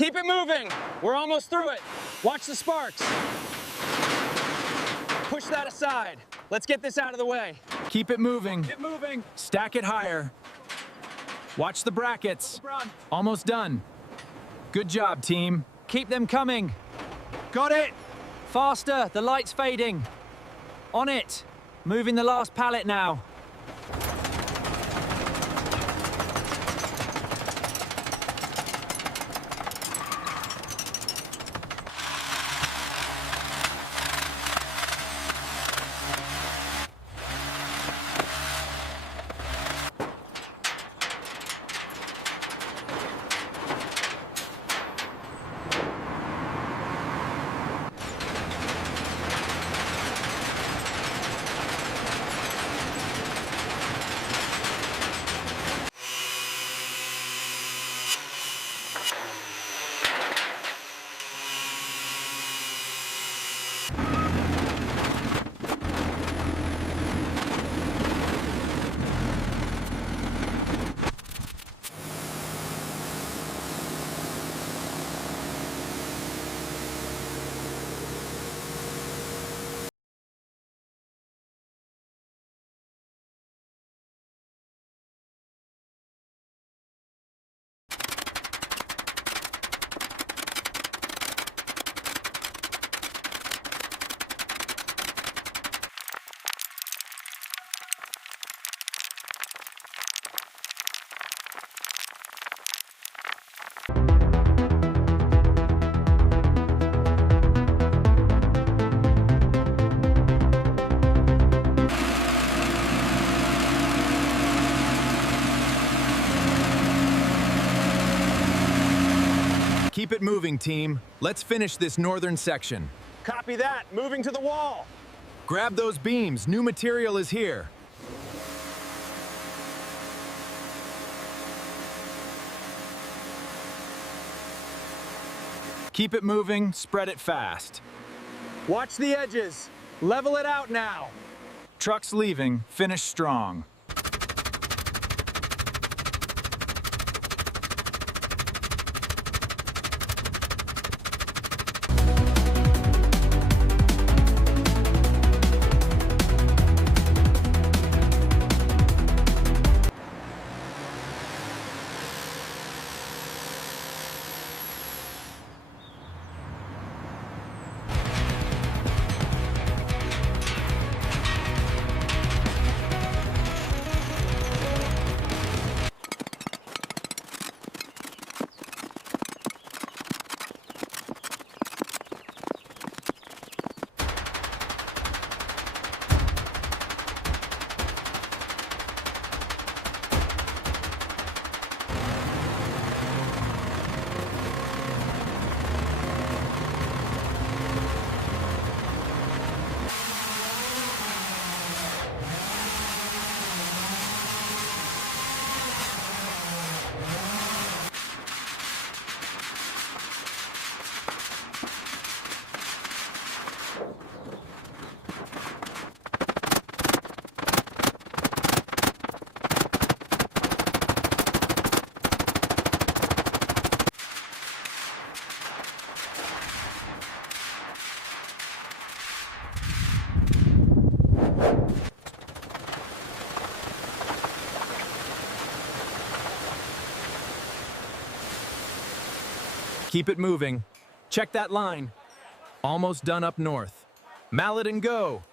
Keep it moving. We're almost through it. Watch the sparks. Push that aside. Let's get this out of the way. Keep it moving. Keep moving. Stack it higher. Watch the brackets. Almost done. Good job, team. Keep them coming. Got it. Faster, the light's fading. On it. Moving the last pallet now. Keep it moving, team. Let's finish this northern section. Copy that. Moving to the wall. Grab those beams. New material is here. Keep it moving. Spread it fast. Watch the edges. Level it out now. Trucks leaving. Finish strong. Keep it moving. Check that line. Almost done up north. Mallet and go.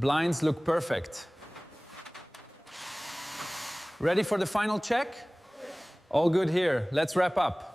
Blinds look perfect. Ready for the final check? All good here. Let's wrap up.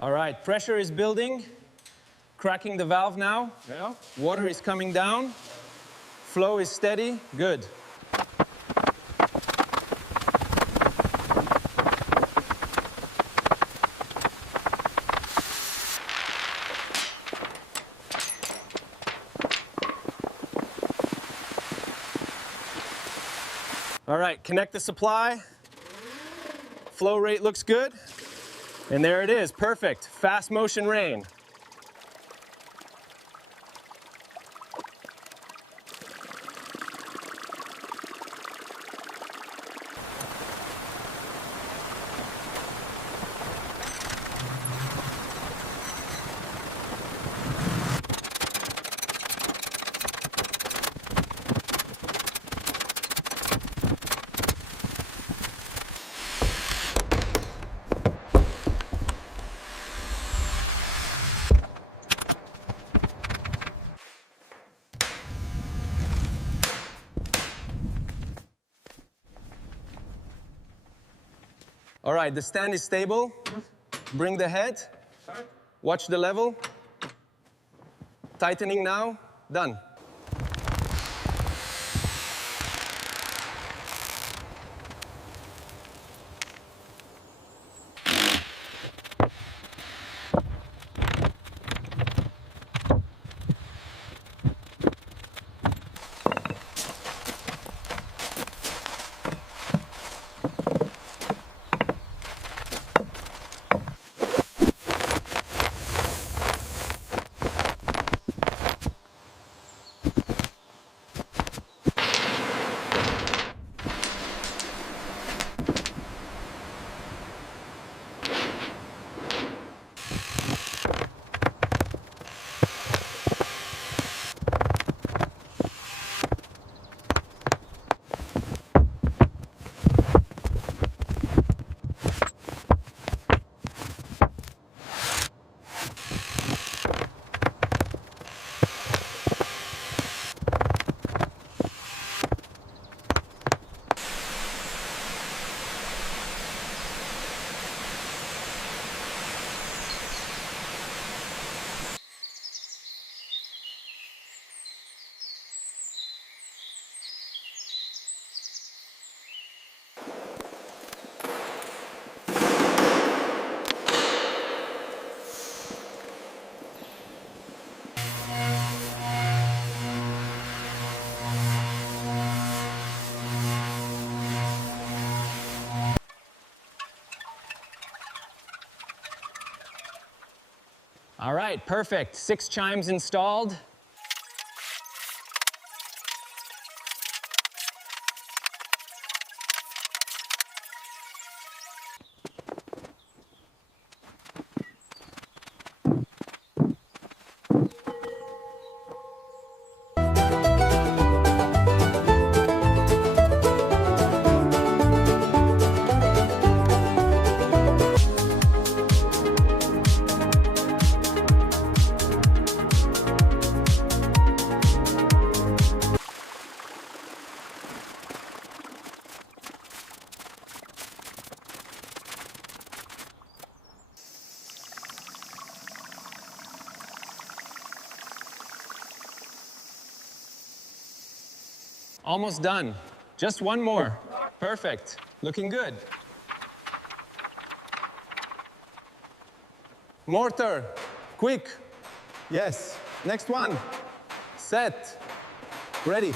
All right, pressure is building. Cracking the valve now. Yeah. Water is coming down. Flow is steady. Good. All right, connect the supply. Flow rate looks good. And there it is, perfect. Fast motion rain. All right, the stand is stable. Bring the head. Watch the level. Tightening now. Done. All right, perfect. 6 chimes installed. Almost done. Just one more. Perfect. Looking good. Mortar. Quick. Yes. Next one. Set. Ready.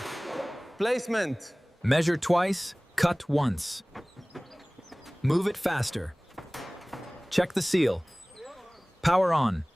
Placement. Measure twice, cut once. Move it faster. Check the seal. Power on.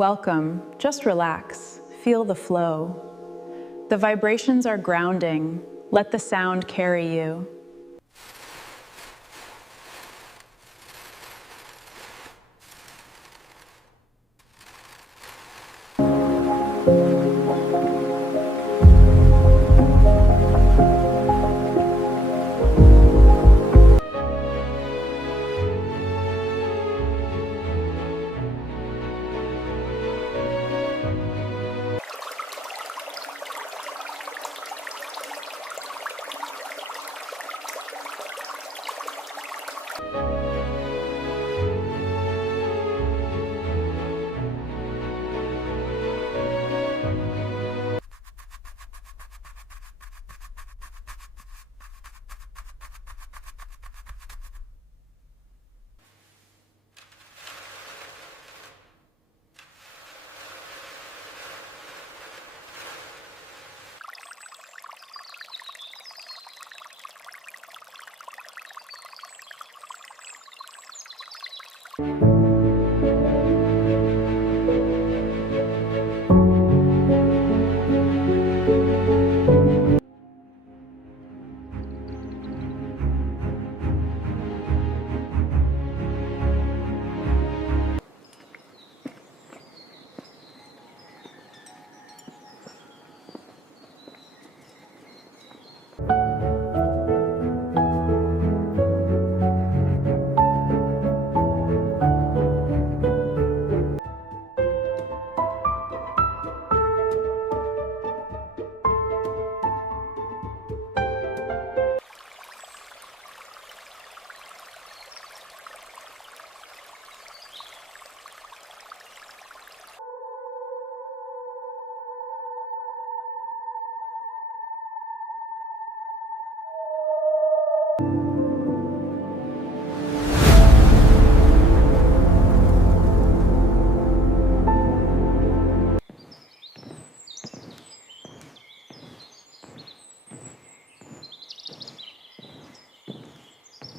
Welcome. Just relax. Feel the flow. The vibrations are grounding. Let the sound carry you.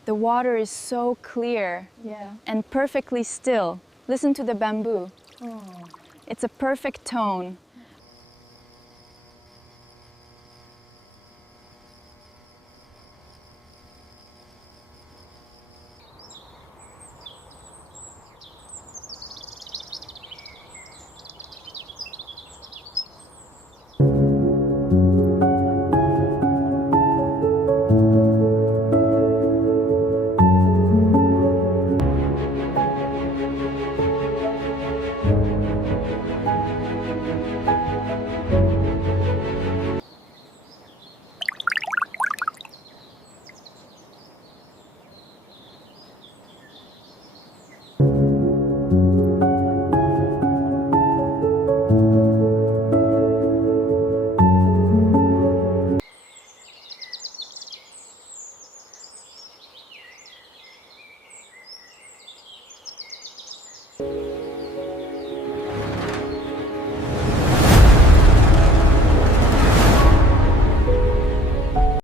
The water is so clear and perfectly still. Listen to the bamboo. It's a perfect tone.